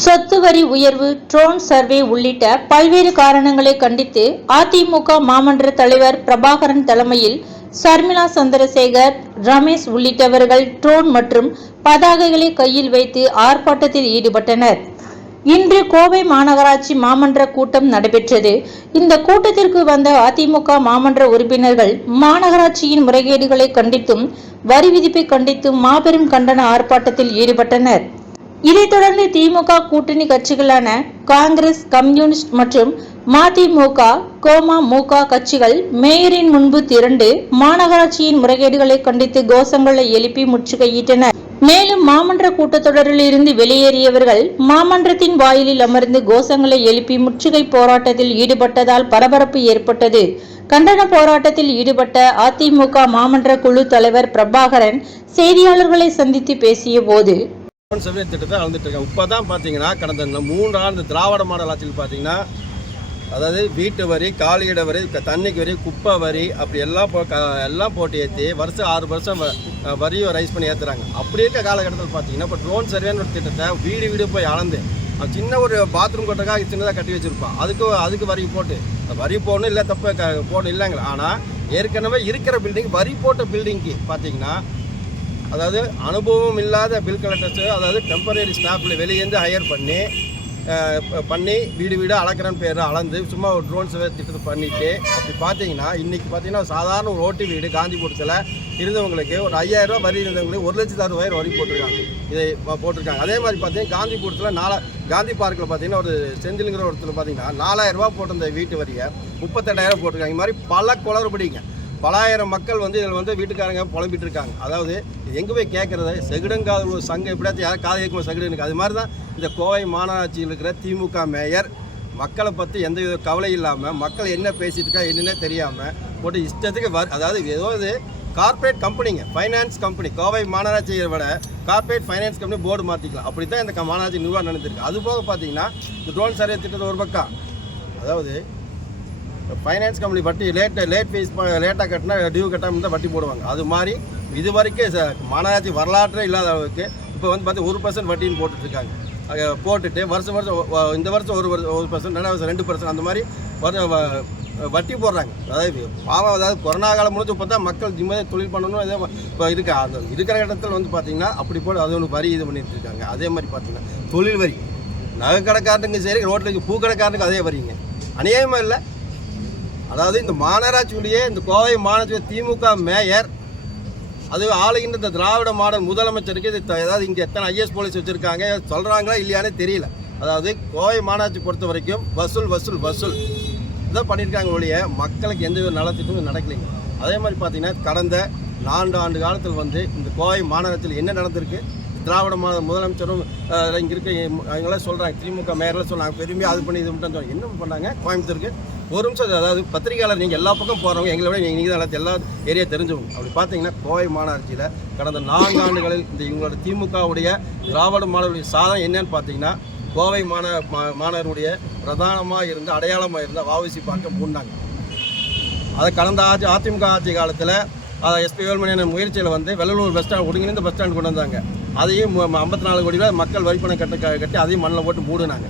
சொத்து வரி உயர்வு ட்ரோன் சர்வே உள்ளிட்ட பல்வேறு காரணங்களை கண்டித்து அதிமுக மாமன்ற தலைவர் பிரபாகரன் தலைமையில் சர்மிளா சந்திரசேகர் ரமேஷ் உள்ளிட்டவர்கள் ட்ரோன் மற்றும் பதாகைகளை கையில் வைத்து ஆர்ப்பாட்டத்தில் ஈடுபட்டனர். இன்று கோவை மாநகராட்சி மாமன்ற கூட்டம் நடைபெற்றது. இந்த கூட்டத்திற்கு வந்த அதிமுக மாமன்ற உறுப்பினர்கள் மாநகராட்சியின் முறைகேடுகளை கண்டித்தும் வரி விதிப்பை கண்டித்தும் மாபெரும் கண்டன ஆர்ப்பாட்டத்தில் ஈடுபட்டனர். இதைத் தொடர்ந்து திமுக கூட்டணி கட்சிகளான காங்கிரஸ் கம்யூனிஸ்ட் மற்றும் மதிமுக கோமமுக கட்சிகள் மேயரின் முன்பு திரண்டு மாநகராட்சியின் முறைகேடுகளை கண்டித்து கோஷங்களை எழுப்பி முற்றுகையிட்டனர் மேலும் மாமன்ற கூட்டத்தொடரில் இருந்து வெளியேறியவர்கள் மாமன்றத்தின் வாயிலில் அமர்ந்து கோஷங்களை எழுப்பி முற்றுகை போராட்டத்தில் ஈடுபட்டதால் பரபரப்பு ஏற்பட்டது. கண்டன போராட்டத்தில் ஈடுபட்ட அதிமுக மாமன்ற குழு தலைவர் பிரபாகரன் செய்தியாளர்களை சந்தித்து பேசிய போது பொன் திட்டத்தை அளந்துட்டு இருக்கேன் இப்போ தான் பார்த்தீங்கன்னா கடந்த மூன்று ஆண்டு திராவிட மாடல் ஆட்சியில் பார்த்தீங்கன்னா அதாவது வீட்டு வரி காலியிட வரி தண்ணிக்கு வரி குப்பை வரி அப்படி எல்லாம் போ க- எல்லாம் போட்டு ஏற்றி வருஷம் ஆறு வருஷம் வ- வரியை ரைஸ் பண்ணி ஏற்றுறாங்க அப்படி இருக்க காலகட்டத்தில் பார்த்தீங்கன்னா இப்போ ட்ரோன் சர்வேன்னு ஒரு திட்டத்தை வீடு வீடு போய் அளந்து சின்ன ஒரு பாத்ரூம் கொட்டக்காக சின்னதாக கட்டி வச்சுருப்பான். அதுக்கு அதுக்கு வரி போட்டு வரி போடணும் இல்லை தப்பு க போடணும் இல்லைங்களா? ஆனால் ஏற்கனவே இருக்கிற பில்டிங் வரி போட்ட பில்டிங்க்கு பார்த்தீங்கன்னா அதாவது அனுபவம் இல்லாத பில் கலெக்டர்ஸ் அதாவது டெம்பரரி ஸ்டாஃபில் வெளியேந்து ஹையர் பண்ணி பண்ணி வீடு வீடு அளக்கிறன்னு பேர் அளந்து சும்மா ஒரு ட்ரோன்ஸ் திட்டத்தை பண்ணிவிட்டு அப்படி பார்த்தீங்கன்னா இன்றைக்கி பார்த்தீங்கன்னா சாதாரண ஒரு ஓட்டு வீடு காந்திபுரத்தில் இருந்தவங்களுக்கு ஒரு ஐயாயிரம் வரி இருந்தவங்களுக்கு ஒரு லட்சத்து அறுபதாயிரம் வரி போட்டிருக்காங்க. இதை போட்டிருக்காங்க. அதே மாதிரி பார்த்தீங்கன்னா காந்திபுரத்தில் நாலா காந்தி பார்க்கில் பார்த்தீங்கன்னா ஒரு செந்திலுங்கிற ஒருத்தர் பார்த்தீங்கன்னா நாலாயிரம் போட்டிருந்த வீட்டு வரியை முப்பத்தெட்டாயிரம் போட்டிருக்காங்க. இது மாதிரி பல குளறுபடிங்க. பலாயிரம் மக்கள் வந்து இதில் வந்து வீட்டுக்காரங்க புலம்பிட்டு இருக்காங்க அதாவது எங்கே போய் கேட்குறது? செகுடங்காத ஒரு சங்கம் எப்படியாச்சும் யாரும் காது கேட்கும் செகுடு எனக்கு. அது மாதிரி தான் இந்த கோவை மாநகராட்சியில் இருக்கிற திமுக மேயர் மக்களை பற்றி எந்த வித கவலை இல்லாமல் மக்கள் என்ன பேசிகிட்டு இருக்கா என்னன்னே தெரியாமல் போட்டு இஷ்டத்துக்கு வர் அதாவது ஏதோ இது கார்ப்பரேட் கம்பெனிங்க ஃபைனான்ஸ் கம்பெனி கோவை மாநகராட்சியை விட கார்ப்பரேட் ஃபைனான்ஸ் கம்பெனி போர்டு மாற்றிக்கலாம் அப்படி தான் இந்த மாநகராட்சி நிர்வாகம் நடந்திருக்கு. அது போக பார்த்தீங்கன்னா இந்த ட்ரோன் சர்வே திட்டத்தை ஒரு பக்கம். அதாவது ஃபைனான்ஸ் கம்பெனி வட்டி லேட் லேட் ஃபீஸ் லேட்டாக கட்டினா டியூ கட்டாமல் தான் வட்டி போடுவாங்க. அது மாதிரி இது வரைக்கும் ச- மாநகராட்சி வரலாற்றே இல்லாத அளவுக்கு இப்போ வந்து பார்த்து ஒரு பர்சன்ட் வட்டின்னு போட்டுட்ருக்காங்க அங்கே போட்டுட்டு வருஷம் வருஷம் இந்த வருஷம் ஒரு வருஷம் ஒரு பர்சன்ட் ரெண்டாவது வருஷம் ரெண்டு பர்சன்ட் அந்த மாதிரி வ- வட்டி போடுறாங்க. அதாவது பாவம் அதாவது கொரோனா காலம் முடிஞ்சு இப்போ தான் மக்கள் நிம்மதியாக தொழில் பண்ணணும் அதே இப்போ இருக்க அந்த இருக்கிற இடத்துல வந்து பார்த்தீங்கன்னா அப்படி போட்டு அது ஒன்று வரி இது பண்ணிட்டு இருக்காங்க. அதே மாதிரி பார்த்தீங்கன்னா தொழில் வரி. நகை கடைக்காரனுக்கும் சரி ரோட்டில் பூ கடைக்காரனுக்கு அதே வரிங்க. அநியாயமாக இல்லை? அதாவது இந்த மாநகராட்சியுடைய இந்த கோவை மாநகராட்சி திமுக மேயர் அது ஆளுகின்ற இந்த திராவிட மாடல் முதலமைச்சருக்கு இது ஏதாவது இங்கே எத்தனை ஐஎஸ் போலீஸ் வச்சுருக்காங்க சொல்கிறாங்களா இல்லையானே தெரியல. அதாவது கோவை மாநகராட்சி பொறுத்த வரைக்கும் வசூல் வசூல் வசூல். இதான் பண்ணியிருக்காங்க ஒழிய மக்களுக்கு எந்த ஒரு நலத்திட்டமும் நடக்கலைங்க. அதே மாதிரி பார்த்தீங்கன்னா கடந்த நான்கு ஆண்டு காலத்தில் வந்து இந்த கோவை மாநகரத்தில் என்ன நடந்திருக்கு? திராவிட மாத முதலமைச்சரும் இங்கே இருக்க அவங்களாம் சொல்கிறாங்க திமுக மேயர்லாம் சொல்கிறாங்க பெருமையாக அது பண்ணி இது மட்டும் என்ன பண்ணாங்க? கோயம்புத்தூருக்கு. ஒரு நிமிஷம் அதாவது பத்திரிகையாளர் நீங்கள் எல்லா பக்கம் போகிறவங்க எங்களை விட நீங்கள் தான் எல்லா ஏரியா தெரிஞ்சவங்க. அப்படி பார்த்தீங்கன்னா கோவை மாநகராட்சியில் கடந்த நான்கு ஆண்டுகளில் இந்த இவங்களோட திமுகவுடைய திராவிட மாணவர்களுடைய சாதனை என்னன்னு பார்த்தீங்கன்னா கோவை மாந மா- மாணவருடைய பிரதானமாக இருந்த அடையாளமாக இருந்த வாவிசி பார்க்க மூடினாங்க அதை கடந்த ஆட்சி அதிமுக ஆட்சி காலத்தில் அதை எஸ்பி வேல்மணியான முயற்சியில் வந்து வெள்ளலூர் பஸ் ஸ்டாண்ட் ஒருங்கிணைந்த பஸ் ஸ்டாண்ட் கொண்டு வந்தாங்க. அதையும் ஐம்பத்தி நாலு கோடி ரூபாய் மக்கள் வரிப்பணம் கட்ட கட்டி அதையும் மண்ணில் போட்டு மூடினாங்க.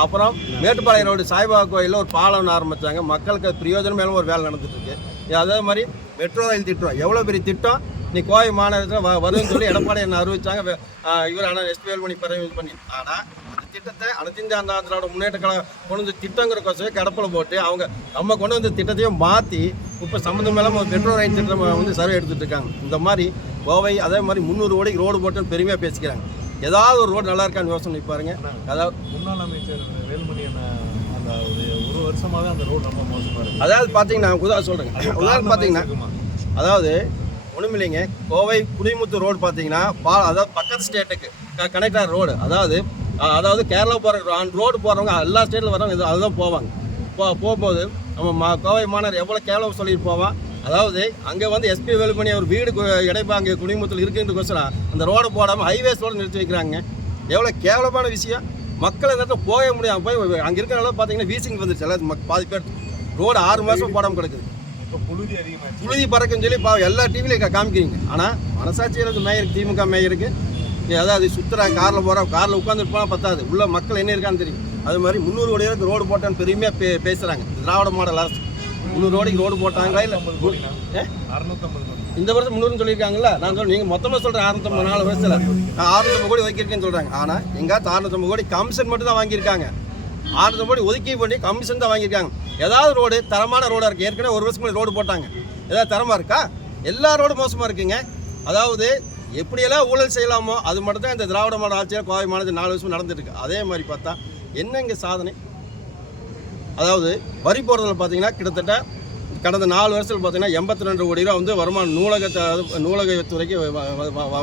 அப்புறம் மேட்டுப்பாளையம் ரோடு சாய்பாபா கோயிலில் ஒரு பாலம் ஆரம்பித்தாங்க மக்களுக்கு பிரயோஜனம் மேலும் ஒரு வேலை நடந்துட்டுருக்கு. அதே மாதிரி மெட்ரோ ரயில் திட்டம். எவ்வளோ பெரிய திட்டம்? நீ கோவை மாநகரத்தில் வ வரும்னு சொல்லி எடப்பாடி என்ன அறிவிச்சாங்க. இவர் ஆனால் எஸ்பி வேல்மணி பதவி பண்ணி. ஆனால் அந்த திட்டத்தை அனைத்து திராவிட முன்னேற்ற கழகம் கொண்டு வந்து திட்டங்கிற கோசமே கடப்பில் போட்டு அவங்க நம்ம கொண்டு வந்த திட்டத்தையும் மாற்றி இப்போ சம்மந்தம் இல்லாமல் மெட்ரோ ரயில் திட்டம் வந்து சர்வே எடுத்துகிட்டு இருக்காங்க. இந்த மாதிரி கோவை அதே மாதிரி முந்நூறு கோடிக்கு ரோடு போட்டுன்னு பெருமையாக பேசிக்கிறாங்க. ஏதாவது ஒரு ரோடு நல்லா இருக்கான்னு யோசனை பண்ணி பாருங்க அதாவது முன்னாள் அமைச்சர் வேலுமணி அந்த ஒரு வருஷமாவே அந்த ரோடு ரொம்ப மோசமா இருக்கு. அதாவது பார்த்தீங்கன்னா உதாரணம் சொல்கிறேங்க உதாரணம் பார்த்தீங்கன்னா? அதாவது ஒன்றுமில்லைங்க கோவை குடிமுத்து ரோடு பார்த்தீங்கன்னா பா அதாவது பக்கத்து ஸ்டேட்டுக்கு கனெக்ட் ஆகிற ரோடு. அதாவது அதாவது கேரளா போகிற ரோடு போகிறவங்க எல்லா ஸ்டேட்டில் வரவங்க அதுதான் போவாங்க. போ போகும்போது நம்ம மா கோவை மாநகர் எவ்வளோ கேவலம் சொல்லிட்டு போவான். அதாவது அங்கே வந்து எஸ்பி வேலுமணி ஒரு வீடு இடைப்பா அங்கே குடிமுத்தில் இருக்குன்றக்கோசரம் அந்த ரோடை போடாமல் ஹைவேஸ் ரோடு நிறுத்தி வைக்கிறாங்க. எவ்வளோ கேவலமான விஷயம். மக்கள் இந்த இடத்துல போக முடியாம போய் அங்கே இருக்கிற அளவு பார்த்தீங்கன்னா வீசிங் வந்துருச்சு. எல்லாம் பாதி பேர். ரோடு ஆறு மாதம் போடாமல் கிடக்குது. புழுதி புழுதி பறக்குன்னு சொல்லி பாவம் எல்லா டிவிலையும் காமிக்கிறீங்க. ஆனால் மனசாட்சியில் இருந்து மேயருக்கு திமுக மேயருக்கு அதாவது சுற்றுறாங்க காரில் போகிறோம் காரில் உட்காந்துட்டு போனால் பத்தாது. உள்ள மக்கள் என்ன இருக்கான்னு தெரியும். அது மாதிரி முந்நூறு கோடி ரோடு போட்டான்னு பெருமையாக பே பேசுகிறாங்க திராவிட மாடல் அரசு. முந்நூறு கோடிக்கு ரோடு போட்டாங்களா இல்லை? இந்த வருஷம் முந்நூறுன்னு சொல்லியிருக்காங்கல்ல? நான் சொல்றேன் நீங்கள் மொத்தமாக சொல்கிறேன் அறுநூத்தம்பது நாலு வருஷத்தில். அறுநூத்தம்பது கோடி ஒதுக்கியிருக்கேன்னு சொல்கிறாங்க ஆனால் எங்காச்சும் அறுநூத்தம்பது கோடி கமிஷன் மட்டும் தான் வாங்கியிருக்காங்க. அறுநூத்தம்பது கோடி ஒதுக்கி பண்ணி கமிஷன் தான் வாங்கியிருக்காங்க. ஏதாவது ரோடு தரமான ரோடாக இருக்குது ஏற்கனவே ஒரு முன்னாடி ரோடு போட்டாங்க. ஏதாவது தரமாக இருக்கா? எல்லா ரோடும் மோசமாக இருக்குங்க. அதாவது எப்படியெல்லாம் ஊழல் செய்யலாமோ அது மட்டும் தான் இந்த திராவிட மாடல் ஆட்சியாக கோவை மாநிலத்தில் நாலு வருஷம் நடந்துட்டு இருக்கு. அதே மாதிரி பார்த்தா என்ன இங்கே சாதனை? அதாவது வரி போடுறதுல பார்த்தீங்கன்னா கிட்டத்தட்ட கடந்த நாலு வருஷத்தில் பார்த்தீங்கன்னா எண்பத்தி ரெண்டு கோடி ரூபா வந்து வருமானம் நூலகத்தை அதாவது நூலகத்துறைக்கு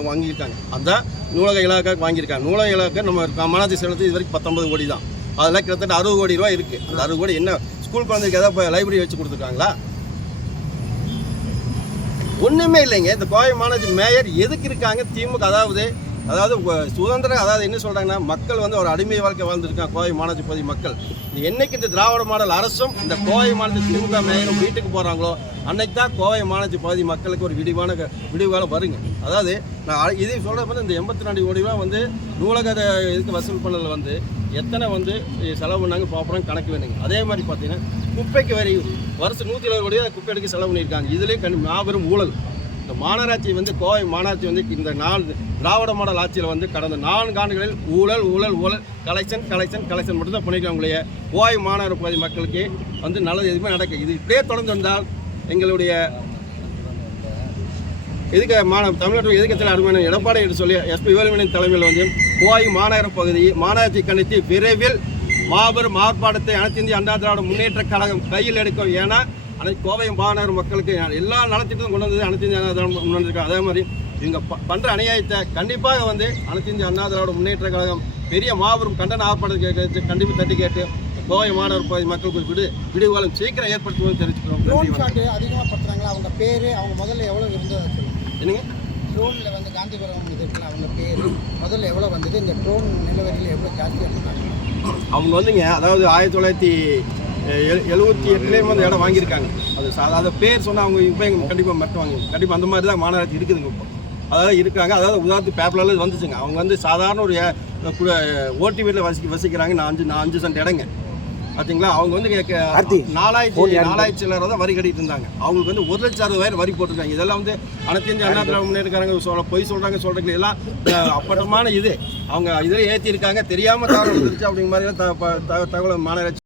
வாங்கியிருக்காங்க. அந்த நூலக இலாக்காக்கு வாங்கியிருக்காங்க. நூலக இலாக்கா நம்ம மாநாட்டு செலுத்தி இது வரைக்கும் பத்தொன்பது கோடி தான். அதெல்லாம் கிட்டத்தட்ட அறுபது கோடி ரூபா இருக்குது அந்த அறுபது கோடி என்ன ஸ்கூல் குழந்தைக்கு ஏதாவது லைப்ரரி வச்சு கொடுத்துருக்காங்களா? ஒன்றுமே இல்லைங்க. இந்த கோவை மாநகராட்சி மேயர் எதுக்கு இருக்காங்க? திமுக அதாவது அதாவது சுதந்திரம் அதாவது என்ன சொல்கிறாங்கன்னா மக்கள் வந்து ஒரு அடிமை வாழ்க்கை வாழ்ந்துருக்காங்க கோவை மாநகராட்சி பகுதி மக்கள். என்னைக்கு இந்த திராவிட மாடல் அரசும் இந்த கோவை மாநில திமுக மேயரும் வீட்டுக்கு போகிறாங்களோ அன்னைக்கு தான் கோவை மாநகராட்சி பகுதி மக்களுக்கு ஒரு விடிவான க- விடிவு காலம் வருங்க. அதாவது நான் இதையும் இது சொல்கிற வந்து இந்த எண்பத்தி ரெண்டு கோடி ரூபா வந்து நூலக இதுக்கு வசூல் பண்ணல வந்து எத்தனை வந்து செலவு பண்ணாங்க பார்ப்போம் கணக்கு வேணுங்க. அதே மாதிரி பார்த்தீங்கன்னா குப்பைக்கு வரி வருஷம் நூற்றி இருபது கோடி குப்பை எடுக்க செலவு பண்ணியிருக்காங்க. இதுலேயும் கண் மாபெரும் ஊழல். இந்த மாநகராட்சி வந்து கோவை மாநகராட்சி வந்து இந்த நாலு திராவிட மாடல் ஆட்சியில் வந்து கடந்த நான்கு ஆண்டுகளில் ஊழல் ஊழல் ஊழல் கலெக்ஷன் கலெக்ஷன் கலெக்ஷன் மட்டும்தான் தான் கோவை மாநகர பகுதி மக்களுக்கு வந்து நல்லது எதுவுமே நடக்க இது இப்படியே தொடர்ந்து வந்தால் எங்களுடைய எதுக்க மாந தமிழ்நாட்டில் எதுக்கத்தில் அருமையான எடப்பாடி என்று சொல்லி எஸ்பி வேலுமணியின் தலைமையில் வந்து கோவை மாநகர பகுதி மாநகராட்சி கண்டித்து விரைவில் மாபெரும் ஆர்ப்பாட்டத்தை அனைத்து இந்திய அண்ணா திராவிட முன்னேற்ற கழகம் கையில் எடுக்கும். ஏன்னா அனைத்து கோவை மாநகர மக்களுக்கு எல்லா நலத்திட்டமும் கொண்டு வந்தது அனைத்து முன்னேற்ற அதே மாதிரி இவங்க ப- பண்ற அநியாயத்தை கண்டிப்பாக வந்து அனைத்து இந்திய அண்ணா திராவிட முன்னேற்ற கழகம் பெரிய மாபெரும் கண்டன ஆர்ப்பாட்டம் கேட்டு கண்டிப்பாக தட்டி கேட்டு கோவை மாநகர பகுதி மக்களுக்கு விடு விடுவாலும் சீக்கிரம் ஏற்படுத்துவோம் தெரிவிச்சுக்கிறோம். அதிகமாக படுத்துறாங்களா அவங்க பேர் அவங்க முதல்ல எவ்வளோ இருந்தது என்னங்க? ட்ரோனில் வந்து காந்திபுரம் இருக்குல்ல அவங்க பேர் முதல்ல எவ்வளோ வந்தது? இந்த ட்ரோன் நிலவரியில் எவ்வளோ ஜாஸ்தியாக இருந்தாங்க அவங்க வந்துங்க அதாவது ஆயிரத்தி தொள்ளாயிரத்தி எழுபத்தி எட்டுலேயே வந்து இடம் வாங்கியிருக்காங்க. அது சாதாரண பேர் சொன்னால் அவங்க இப்போ எங்க கண்டிப்பாக மட்டும் வாங்கி. கண்டிப்பாக அந்த மாதிரி தான் மாநகராட்சி இருக்குதுங்க இப்போ. அதாவது இருக்காங்க. அதாவது உதாரணத்து பேப்பரில் வந்துச்சுங்க. அவங்க வந்து சாதாரண ஒரு ஓட்டி வீட்டில் வசி வசிக்கிறாங்க. நான் அஞ்சு நான் அஞ்சு சென்ட் இடங்க. பார்த்தீங்களா அவங்க வந்து நாலாயிரத்தி நாலாயிரத்தி சில்லரை தான் வரி கட்டிட்டு இருந்தாங்க. அவங்களுக்கு வந்து ஒரு லட்சம் அறுபதாயிரம் வரி போட்டிருக்காங்க. இதெல்லாம் வந்து அனைத்து இந்திய அண்ணா திராவிட முன்னேற்காரங்க சொல்ல பொய் சொல்கிறாங்க சொல்கிறதுக்கு எல்லாம் அப்பட்டமான இது. அவங்க இதில் ஏற்றி இருக்காங்க தெரியாமல் தகவல் வந்துருச்சு அப்படிங்கிற மாதிரி எல்லாம் த- ப- த- தகவல் மாநகராட்சி